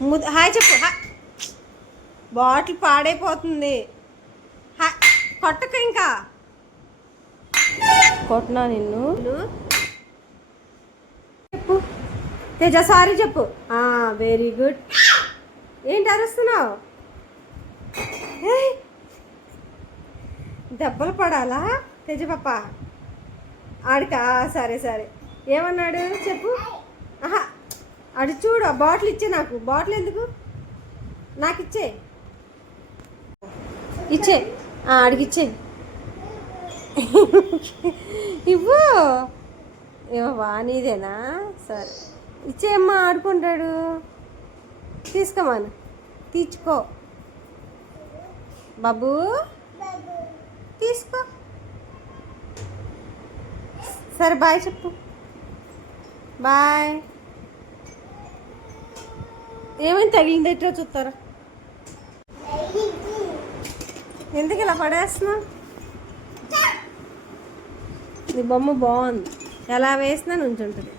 Hi చెప్పు. Bottle పాడైపోతుంది. Hi కొట్టక ఇంకా కొట్టినా నిన్ను. చెప్పు తేజ సారీ చెప్పు. Very good. ఏంటి అరుస్తున్నావు? దెబ్బలు పడాలా తేజ పాప ఆడికా? సరే సరే ఏమన్నాడు చెప్పు. అడి చూడు ఆ బాటిల్ ఇచ్చే. నాకు బాటిల్ ఎందుకు? నాకు ఇచ్చే ఇచ్చే అడిగిచ్చే ఇవ్వు. ఇవ్వవా? నీదేనా? సరే ఇచ్చేయమ్మా ఆడుకుంటాడు. తీసుకోమాను తీర్చుకో బాబు తీసుకో. సరే బాయ్ చెప్పు. బాయ్. ఏమైనా తగిలింది ఎట్లా చూస్తారా? ఎందుకు ఇలా పడేస్తున్నావు? నీ బొమ్మ బాగుంది, ఎలా వేసినా నుంచుంటుంది.